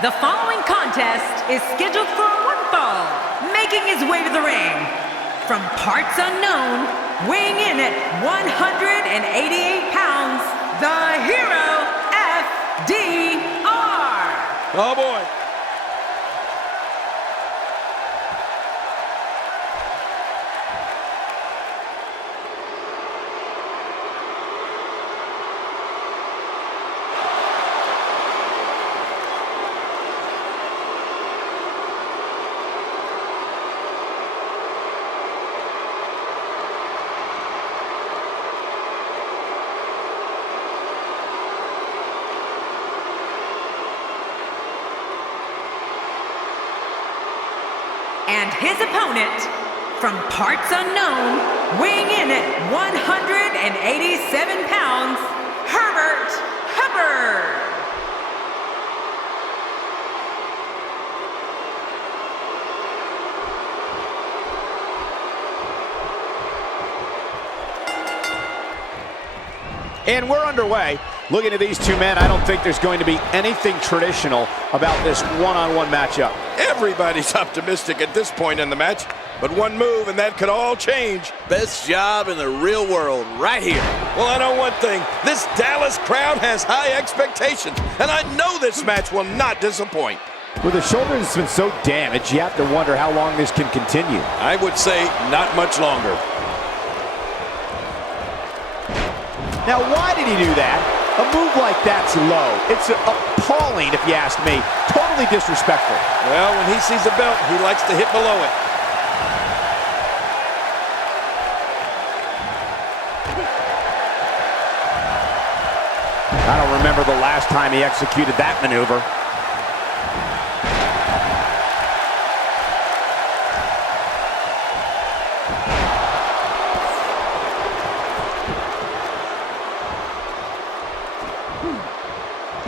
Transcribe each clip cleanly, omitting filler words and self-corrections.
The following contest is scheduled for one fall. Making his way to the ring, from parts unknown, weighing in at 188 pounds, the hero, FDR. Oh boy. And his opponent, from parts unknown, weighing in at 187 pounds, Herbert Hoover. And we're underway. Looking at these two men, I don't think there's going to be anything traditional about this one-on-one matchup. Everybody's optimistic at this point in the match, but one move and that could all change. Best job in the real world right here. Well, I know one thing. This Dallas crowd has high expectations, and I know this match will not disappoint. With a shoulder that's been so damaged, you have to wonder how long this can continue. I would say not much longer. Now, why did he do that? A move like that's low. It's appalling, if you ask me. Totally disrespectful. Well, when he sees a belt, he likes to hit below it. I don't remember the last time he executed that maneuver.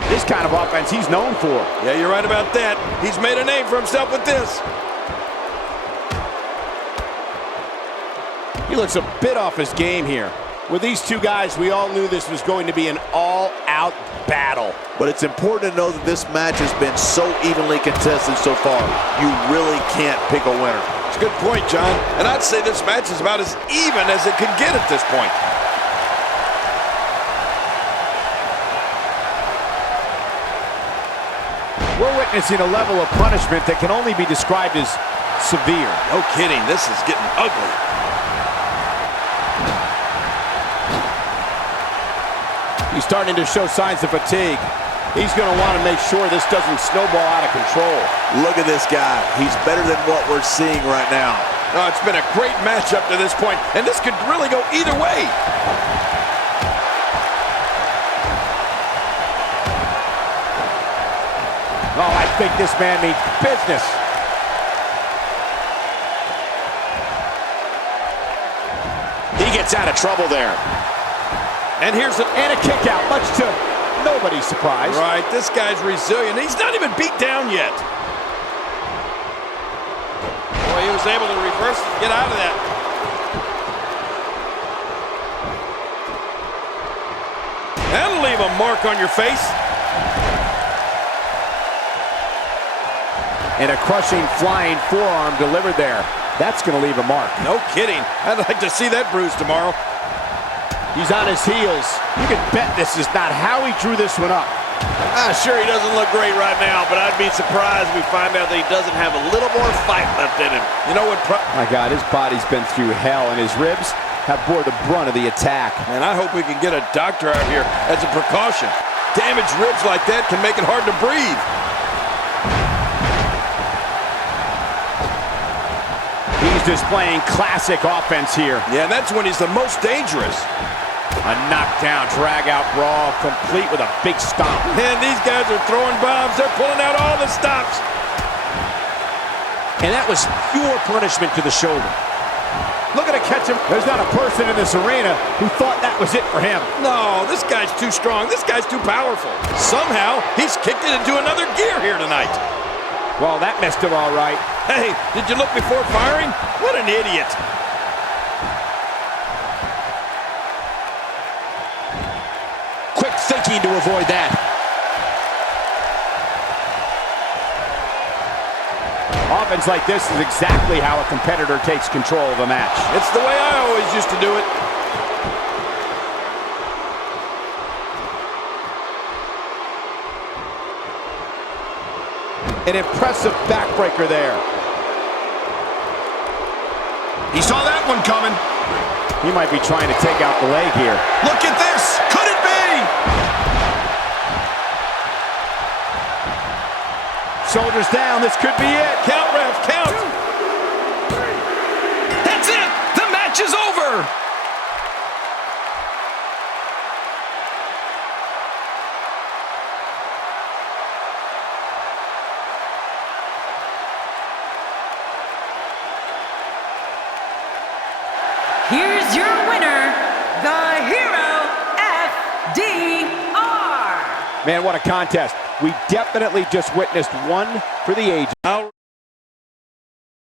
This kind of offense he's known for. Yeah, you're right about that. He's made a name for himself with this. He looks a bit off his game here. With these two guys, we all knew this was going to be an all-out battle. But it's important to know that this match has been so evenly contested so far. You really can't pick a winner. It's a good point, John. And I'd say this match is about as even as it could get at this point. We're witnessing a level of punishment that can only be described as severe. No kidding, this is getting ugly. He's starting to show signs of fatigue. He's going to want to make sure this doesn't snowball out of control. Look at this guy. He's better than what we're seeing right now. Oh, it's been a great match up to this point, and this could really go either way. Oh, I think this man means business. He gets out of trouble there. And here's a kick out, much to nobody's surprise. Right, this guy's resilient. He's not even beat down yet. Boy, he was able to reverse and get out of that. That'll leave a mark on your face. And a crushing flying forearm delivered there. That's going to leave a mark. No kidding. I'd like to see that bruise tomorrow. He's on his heels. You can bet this is not how he drew this one up. Sure, he doesn't look great right now, but I'd be surprised if we find out that he doesn't have a little more fight left in him. You know what? My God, his body's been through hell, and his ribs have bore the brunt of the attack. And I hope we can get a doctor out here as a precaution. Damaged ribs like that can make it hard to breathe. He's displaying classic offense here. Yeah, and that's when he's the most dangerous. A knockdown, drag-out brawl, complete with a big stomp. Man, these guys are throwing bombs. They're pulling out all the stops. And that was pure punishment to the shoulder. Look at him catch him. There's not a person in this arena who thought that was it for him. No, this guy's too strong. This guy's too powerful. Somehow, he's kicked it into another gear here tonight. Well, that messed him all right. Hey, did you look before firing? What an idiot. Quick thinking to avoid that. Offense like this is exactly how a competitor takes control of a match. It's the way I always used to do it. An impressive backbreaker there. He saw that one coming. He might be trying to take out the leg here. Look at this. Could it be? Shoulders down. This could be it. Count, ref, count. That's it. The match is over. Here's your winner, the Hero, FDR. Man, what a contest. We definitely just witnessed one for the ages.